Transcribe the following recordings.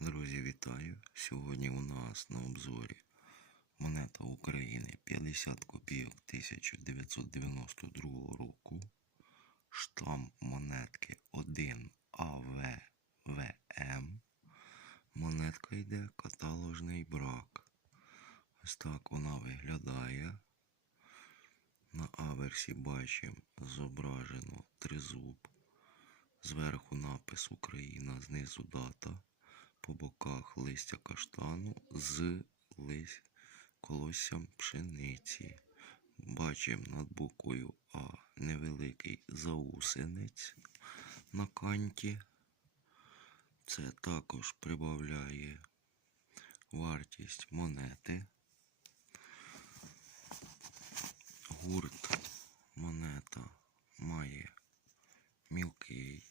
Друзі, вітаю! Сьогодні у нас на обзорі монета України 50 копійок 1992 року. Штамп монетки 1 АВВМ. Монетка йде каталожний брак. Ось так вона виглядає. На аверсі бачимо зображено тризуб. Зверху напис Україна, знизу дата. По боках листя каштану з лись... колоссям пшениці. Бачимо над буквою А невеликий заусенець на канті. Це також прибавляє вартість монети. Гурт монета має мілкий.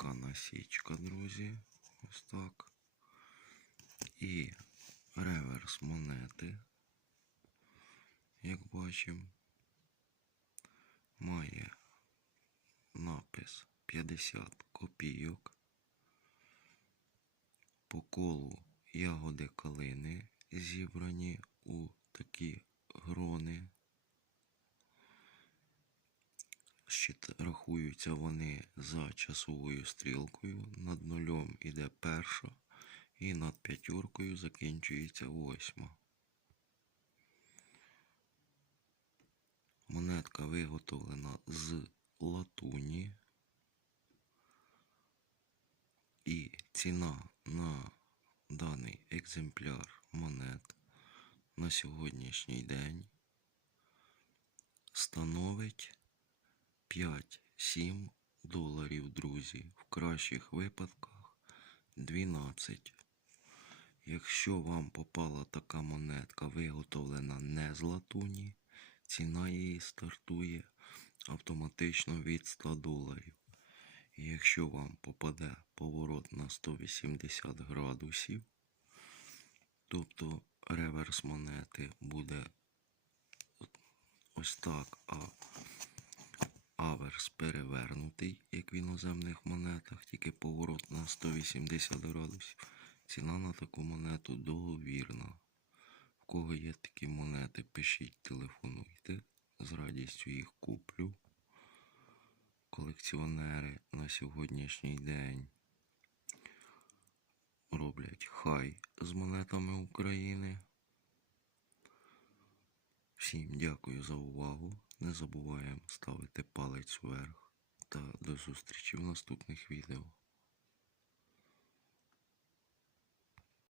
Така насічка, друзі. Ось так. І реверс монети, як бачимо, має напис 50 копійок. По колу ягоди калини зібрані у такі грони. Рахуються вони за часовою стрілкою. Над нульом іде перша, і над п'ятіркою закінчується восьма. Монетка виготовлена з латуні. І ціна на даний екземпляр монет на сьогоднішній день становить 5-7 доларів, друзі. В кращих випадках 12. Якщо вам попала така монетка, виготовлена не з латуні, ціна її стартує автоматично від 100 доларів. Якщо вам попаде поворот на 180 градусів, тобто реверс монети буде ось так, а аверс перевернутий, як в іноземних монетах, тільки поворот на 180 градусів. Ціна на таку монету договірна. В кого є такі монети, пишіть, телефонуйте. З радістю їх куплю. Колекціонери на сьогоднішній день роблять хай з монетами України. Всім дякую за увагу. Не забуваємо ставити палець вверх та до зустрічі в наступних відео.